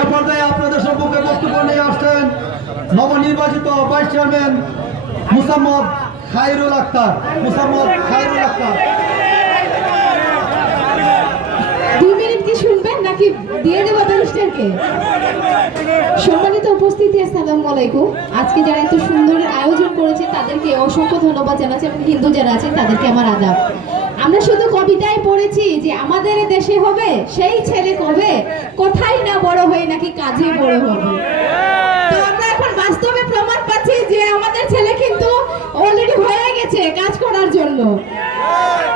এ পর্যায়ে আপনাদের সম্মুখে বক্তব্য নিয়ে আসছেন নবনির্বাচিত vice chairman Mosammat Khairul Akhtar. 2 minute কি শুনবেন নাকি দিয়ে দেবো ব্যারিস্টারকে? সম্মানিত উপস্থিতি, আসসালামু আলাইকুম। আজকে যারা এত সুন্দর আয়োজন করেছে তাদেরকে অসংখ্য ধন্যবাদ জানাচ্ছি এবং হিন্দু যারা আছেন তাদেরকে আমার আদাব। আমরা শুধু কবিতায় পড়েছি যে আমাদের দেশে হবে সেই ছেলে কবে, কোথায় না বড় হয়ে নাকি কাজে বড় হবে। তো আমরা এখন বাস্তবে প্রমাণ পাচ্ছি যে আমাদের ছেলে কিন্তু অলরেডি হয়ে গেছে কাজ করার জন্য।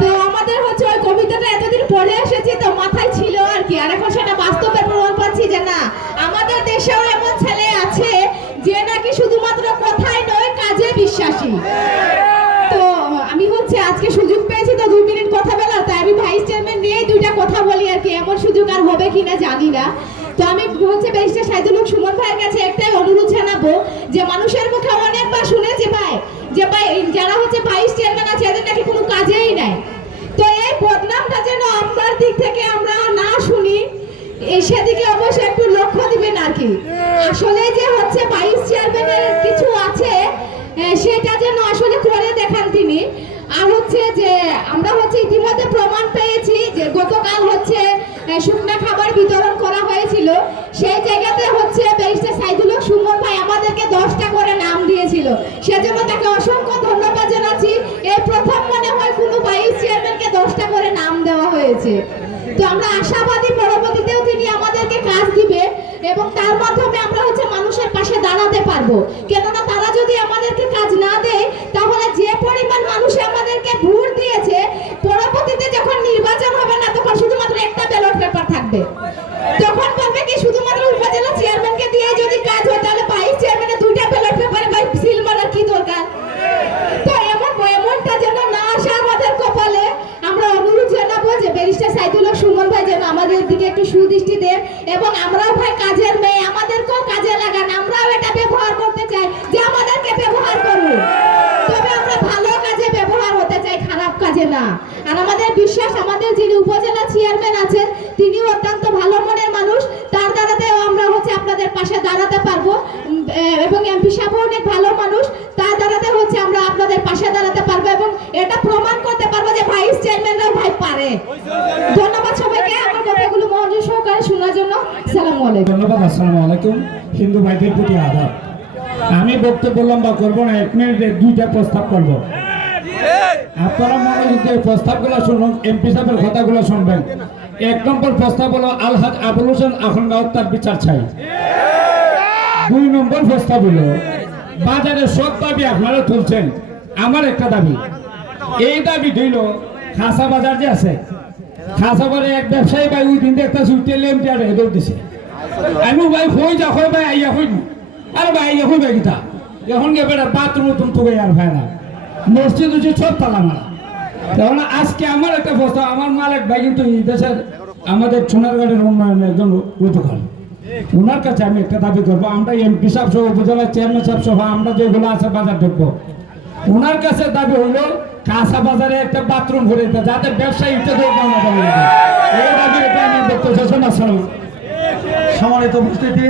তো আমাদের হচ্ছে ওই কবিতাটা এতদিন পড়ে এসেছি তো মাথায় ছিল আর কি, আর এখন সেটা বাস্তবে প্রমাণ পাচ্ছি যে না, আমাদের দেশেও এমন ছেলে আছে যে নাকি শুধুমাত্র কথায় নয় কাজে বিশ্বাসী। তো আমি হচ্ছে আজকে সুযোগ পেয়েছি তো 2 মিনিট কথা বলার, তাই আমি ভাইস চেয়ারম্যান নিয়েই 2টা কথা বলি আর কি। এমন সুযোগ আর হবে কিনা জানি না। তো আমি হচ্ছে ব্যারিস্টার সাইদুল হক সুমন ভাইয়ের কাছে একটাই অনুরোধ জানাবো যে মানুষের মুখে অনেকবার শুনেছি ভাই যে ভাই যারা হচ্ছে ভাইস চেয়ারম্যান আছে এদের নাকি কোনো কাজেই নাই। তো এই বদনামটা যেন আমার দিক থেকে আমরা না শুনি, সেদিকে অবশ্যই একটু লক্ষ্য দিবেন আর কি। আসলে যে হচ্ছে ভাইস চেয়ারম্যানের কিছু আছে সেটা যেন আসলে করে দেখান তিনি। আর হচ্ছে যে আমরা হচ্ছে ইতিমধ্যে প্রমাণ পেয়েছি যে গতকাল হচ্ছে শুকনো খাবার বিতরণ করা হয়েছিল, সেই জায়গাতে হচ্ছে ব্যারিস্টার সাইদুল হক সুমন ভাই আমাদেরকে 10টা করে নাম দিয়েছিল, সেজন্য তাকে অসংখ্য ধন্যবাদ জানাচ্ছি। এই প্রথম মনে হয় কোনো ভাইস চেয়ারম্যানকে 10টা করে নাম দেওয়া হয়েছে। তো আমরা আশাবাদী পরবর্তীতেও তিনি আমাদেরকে কাজ দিবে এবং তার মাধ্যমে আমরা হচ্ছে মানুষের পাশে দাঁড়াতে পারবো। কেননা তারা যদি আমাদেরকে কাজ না দেয় তাহলে যে পরিমাণ মানুষ আমাদেরকে ভোট দিয়েছে, পরবর্তীতে যখন নির্বাচন হবে না তখন শুধুমাত্র একটা ব্যালট পেপার থাকবে। তখন বলবে কি শুধুমাত্র উপজেলা চেয়ারম্যানকে দিয়ে যদি কাজ হয় তাহলে ভাইস চেয়ারম্যানের 2টা ব্যালট পেপারে ভাই সিল মারার কি দরকার? তো এমনটা যেন না আসে আমাদের কপালে। আমরা অনুরোধ জানাবো যে ব্যারিস্টার সাইদুল হক সুমন ভাই যেন আমাদের দিকে একটু সুদৃষ্টি দেন এবং আমরাও ভাই কাজের মেয়ে, আমাদেরকেও কাজে লাগান। আমরাও এটা ব্যবহার করতে চাই যে আমাদেরকে ব্যবহার করুন, তবে আমরা ভালো কাজে ব্যবহার হতে চাই, খারাপ কাজে না। আর আমাদের বিশ্বাস আমাদের যিনি উপজেলা চেয়ারম্যান আছেন তিনিও অত্যন্ত ভালো মনের মানুষ, তার দ্বারাতেও আমরা হচ্ছে আপনাদের পাশে দাঁড়াতে পারবো এবং এমপি সাহেবও অনেক ভালো মানুষ, তার দ্বারাতে হচ্ছে আমরা আপনাদের পাশে দাঁড়াতে পারবো এবং এটা প্রমাণ করতে পারবো যে ভাইস চেয়ারম্যানরাও ভাই পারে। ধন্যবাদ সবাইকে আমার কথাগুলো মনোযোগ সহকারে শোনার জন্য। আসসালামু আলাইকুম। ধন্যবাদ। আসসালামু আলাইকুম। হিন্দু ভাইদের প্রতি আদাব। আমি বক্তব্য লম্বা করবো না, 1 মিনিটে 2টা প্রস্তাব করবো। আপনারা মনোযোগ দিয়ে প্রস্তাবগুলো শুনুন, এমপি সাহেবের কথাগুলো শুনবেন। 1 নম্বর প্রস্তাব হলো আলহাজ আবুল হোসেন আখন্দ হত্যার বিচার চাই। 2 নম্বর প্রস্তাব হলো বাজারে সব দাবি আপনারা তুলছেন, আমার একটা দাবি, এই দাবি হইল খাসা বাজার যে আছে, খাসা বাজারে এক ব্যবসায়ী ভাই ওই দিন দেখতে সুটেলে দৌড় দিছে। আমি ভাই হই যা হয় ভাই আইয়া হই, আরে ভাই আইয়া হই ভাই গীতা এখন গে বেটা বাথরুম তো আর ভাই না, মসজিদ উঠে সব তালা মারা। তখন আজকে আমার একটা প্রস্তাব, আমার মালিক ভাই কিন্তু এই দেশের আমাদের সোনারগাঁয়ের উন্নয়নের একজন উপকার, ওনার কাছে আমি একটা দাবি করবো, আমরা এমপি সাহেব সহ উপজেলা চেয়ারম্যান সাহেব সহ আমরা যেগুলো আছে বাজার ঢুকবো, ওনার কাছে দাবি হইলো কাঁচা বাজারে একটা বাথরুম করে দিতে যাতে ব্যবসায়ী সম্মানিত উপস্থিতি,